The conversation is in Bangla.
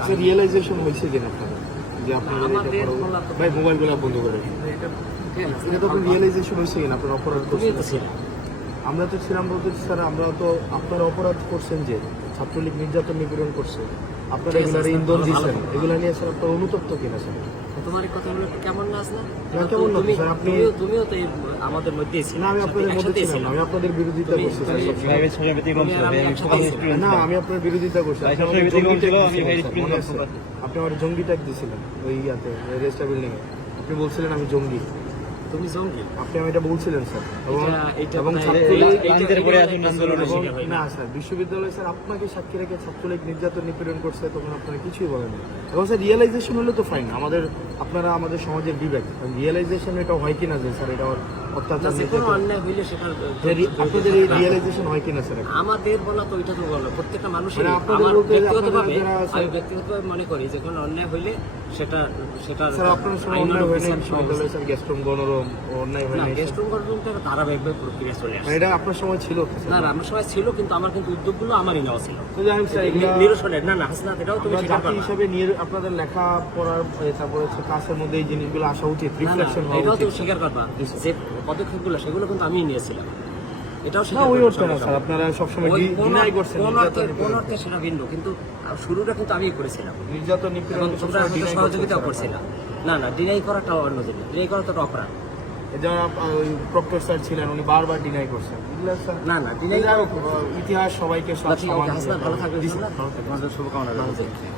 আচ্ছা রিয়েলাইজেশন হয়েছে যে আপনাদের যে আপনাদের আমাদের এটা বলা তো- ভাই মোবাইলগুলো বন্ধ করে রাখুন। এটা তো আপনার রিয়েলাইজেশন হয়েছে কিনা আপনার অপরাধ তুমিও তো করছেন? ছিলে। আমরা তো ছিলাম বলতে স্যার আমরা তো আপনার অপরাধ করছেন যে ছাত্রলীগ নির্যাতন নিপীড়ন করছে আপনারা ঠিক আছে, এগুলার স্যার, ইন্ধন ভালো দিচ্ছেন থাকো। এগুলা নিয়ে স্যার আপনার অনুতপ্ত কিনা স্যার? তোমার এই কথাগুলো একটু কেমন না আসলে? না, কেমন না, তুমি- স্যার, আপনি- তুমিও তো এই আমাদের মধ্যেই ছিলে। না আমি আপনাদের মধ্যে একসাথেই ছিলাম না, আমি আপনাদের বিরোধিতা তুমি- করছি স্যার তুমি- সবসময়। তুমি আর আমি একসাথেই ছিলাম। না আমি আপনার বিরোধিতা করছি ভাই, আপনি সবসময় আমাকে ব্যতিক্রম জঙ্গি ছিল, tag আমি দিছিলেন, ভাই স্যার, স্ক্রিন মনে আছে? আপনি আমার জঙ্গি ট্যাগ দিয়েছিলেন ওই ইয়াতে রেজিস্টার বিল্ডিং এ আপনি বলছিলেন আমি জঙ্গি তুমি জঙ্গি। আপনি আমি এটা বলছিলেন স্যার এইটা এবং বোধহয়- ছাত্রলীগ লাঞ্চের পরে আসুন আন্দোলনে। এবং শিকার হয় না স্যার বিশ্ববিদ্যালয় স্যার আপনাকে সাক্ষী রেখে ছাত্রলীগ নির্যাতন নিপীড়ন করছে তখন আপনারা কিছুই বলেন না। এবং স্যার রিয়েলাইজেশন হলে তো ফাইন আমাদের আপনারা আমাদের সমাজের বিবেক রিয়েলাইজেশন এটা হয় কিনা যে স্যার এটা অত্যাচার না, যে কোনো নির্যাতন- অন্যায় হইলে সেটার আপনাদের এই রিয়েলাইজেশন হয় কিনা স্যার? আমাদের বলা তো ওইটা তো বলো প্রত্যেকটা মানুষের মানে আপনাদের আমার বলতে ব্যক্তিগতভাবে আপনাদের যারা আছে- আমি ব্যক্তিগতভাবে মনে করি যে কোনো অন্যায় হইলে সেটা স্যার আপনার সময় আইনের অন্যায় হয় না বিচার বিশ্ববিদ্যালয়ে স্যার গ্যাস্ট্রোম গণরম অন্যায় হয় না না গেস্ট রুম গঠনটা ধারাবাহিকভাবে প্রক্রিয়া চলে আসে। মানে এটা আপনার সময় ছিল তো না স্যার? না, আমার সময় ছিল কিন্তু আমার কিন্তু উদ্যোগগুলো আমারই নেওয়া ছিল। তো যাই হোক স্যার এগুলা নিরসনের না না হাসনাত এটাও তুমি আমরা স্বীকার জাতি করবা। হিসাবে আপনাদের লেখা পড়ার তারপরে হচ্ছে ক্লাসের মধ্যে এই জিনিসগুলো আসা উচিত না, না, রিফ্লেকশন হওয়া এটাও উচিত তুমি স্বীকার করবা যে পদক্ষেপগুলো সেগুলো কিন্তু আমিই নিয়েছিলাম। এটাও না স্বীকার ওই করবা অর্থে না স্যার আপনারা সবসময় ওই কোন ডিনাই করছেন কোন নির্যাতন অর্থে- কোন অর্থে সেটা ভিন্ন কিন্তু শুরুটা কিন্তু আমিই করেছিলাম নির্যাতন এবং নিপীড়ন তোমরা সবসময় হয়তো deny সহযোগিতাও করছেন, করছিলাম। না না ডিনাই করাটা অন্য জিনিস, ডিনাই করা তো একটা অপরাধ। স্যার। যারা ওই প্রক্টর স্যার ছিলেন উনি বারবার ডিনাই করছেন এগুলা স্যার না না ডিনাই যাই হোক, ইতিহাস সবাইকে ঠিক আছে সমান হাসনাত ভালো থাকবে জি, ইনশাআল্লাহ। ভালো থাকবেন। তোমাদের শুভকামনা রইল।